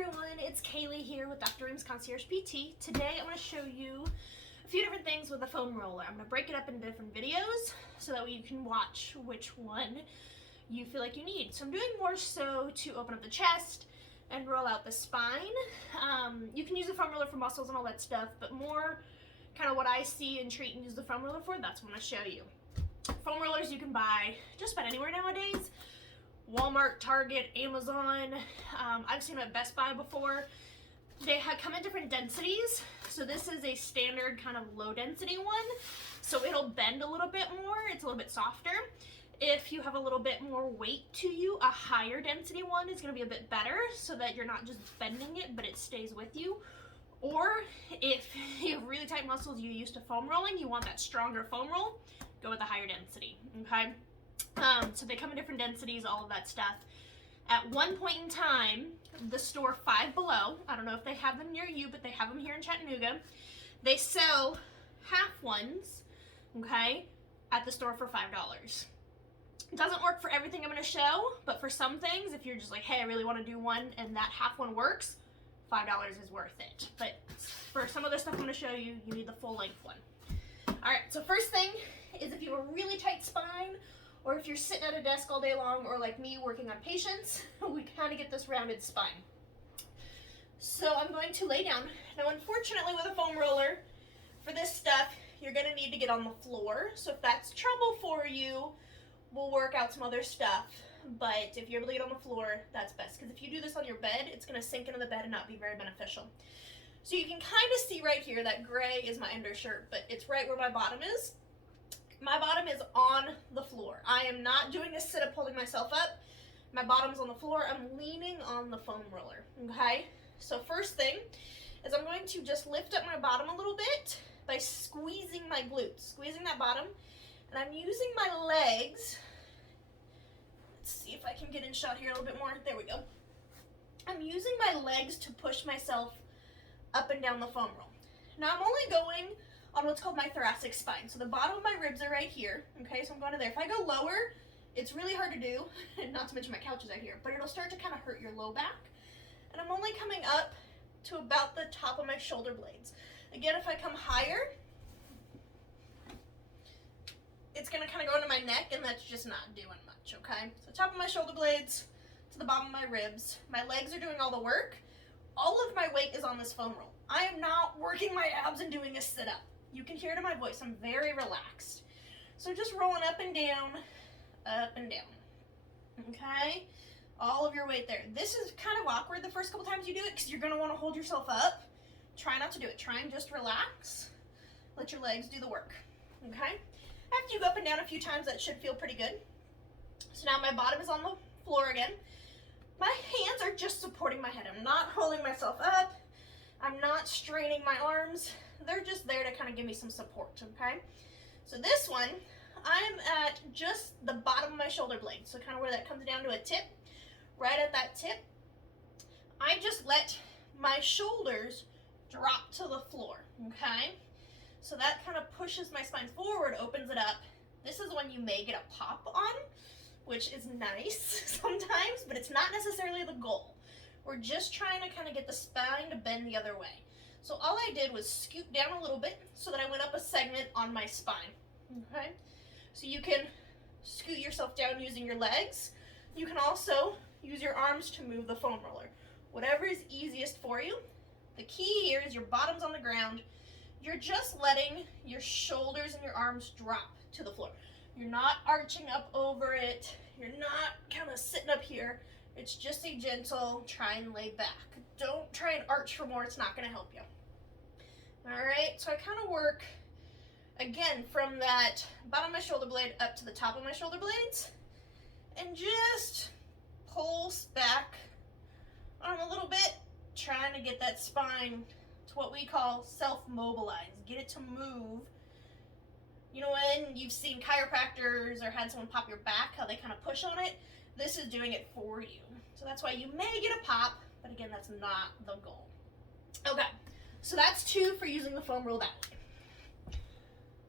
everyone, it's Kaylee here with Dr. Reams Concierge PT. Today I want to show you a few different things with a foam roller. I'm going to break it up into different videos so that way you can watch which one you feel like you need. So I'm doing more so to open up the chest and roll out the spine. You can use the foam roller for muscles and all that stuff, but more kind of what I see and treat and use the foam roller for, that's what I'm going to show you. Foam rollers you can buy just about anywhere nowadays. Walmart, Target, Amazon. I've seen them at Best Buy before. They come in different densities. So this is a standard kind of low density one. So it'll bend a little bit more. It's a little bit softer. If you have a little bit more weight to you, a higher density one is going to be a bit better so that you're not just bending it, but it stays with you. Or if you have really tight muscles, you're used to foam rolling, you want that stronger foam roll, go with a higher density, okay? So they come in different densities, all of that stuff. At one point in time, the store Five Below, I don't know if they have them near you, but they have them here in Chattanooga. They sell half ones, okay, at the store for $5. It doesn't work for everything I'm going to show, but for some things, if you're just like, hey, I really want to do one and that half one works, $5 is worth it. But for some of the stuff I'm going to show you, you need the full length one. All right, so first thing is if you have a really tight spine, or if you're sitting at a desk all day long, or like me working on patients, we kind of get this rounded spine. So I'm going to lay down. Now, unfortunately, with a foam roller, for this stuff, you're going to need to get on the floor. So if that's trouble for you, we'll work out some other stuff. But if you're able to get on the floor, that's best. Because if you do this on your bed, it's going to sink into the bed and not be very beneficial. So you can kind of see right here that gray is my undershirt, but it's right where my bottom is. My bottom is on the floor. I am not doing a sit-up holding myself up. My bottom's on the floor. I'm leaning on the foam roller, okay? So first thing is I'm going to just lift up my bottom a little bit by squeezing my glutes, squeezing that bottom, and I'm using my legs. Let's see if I can get in shot here a little bit more. There we go. I'm using my legs to push myself up and down the foam roll. Now I'm only going on what's called my thoracic spine. So the bottom of my ribs are right here, okay, so I'm going to there. If I go lower, it's really hard to do, not to mention my couch is out here, but it'll start to kind of hurt your low back. And I'm only coming up to about the top of my shoulder blades. Again, if I come higher, it's going to kind of go into my neck, and that's just not doing much, okay? So top of my shoulder blades to the bottom of my ribs. My legs are doing all the work. All of my weight is on this foam roll. I am not working my abs and doing a sit-up. You can hear it in my voice, I'm very relaxed. So just rolling up and down, okay? All of your weight there. This is kind of awkward the first couple times you do it because you're gonna wanna hold yourself up. Try not to do it, try and just relax. Let your legs do the work, okay? After you go up and down a few times, that should feel pretty good. So now my bottom is on the floor again. My hands are just supporting my head. I'm not holding myself up. I'm not straining my arms. They're just there to kind of give me some support, okay? So this one, I'm at just the bottom of my shoulder blade. So kind of where that comes down to a tip, right at that tip. I just let my shoulders drop to the floor, okay? So that kind of pushes my spine forward, opens it up. This is when you may get a pop on, which is nice sometimes, but it's not necessarily the goal. We're just trying to kind of get the spine to bend the other way. So all I did was scoot down a little bit so that I went up a segment on my spine, okay? So you can scoot yourself down using your legs. You can also use your arms to move the foam roller. Whatever is easiest for you. The key here is your bottom's on the ground. You're just letting your shoulders and your arms drop to the floor. You're not arching up over it. You're not kind of sitting up here. It's just a gentle try and lay back. Don't try and arch for more. It's not going to help you. All right, so I kind of work, again, from that bottom of my shoulder blade up to the top of my shoulder blades, and just pulse back on a little bit, trying to get that spine to what we call self-mobilize, get it to move. You know when you've seen chiropractors or had someone pop your back, how they kind of push on it? This is doing it for you. So that's why you may get a pop, but again, that's not the goal. Okay, so that's 2 for using the foam roll that way.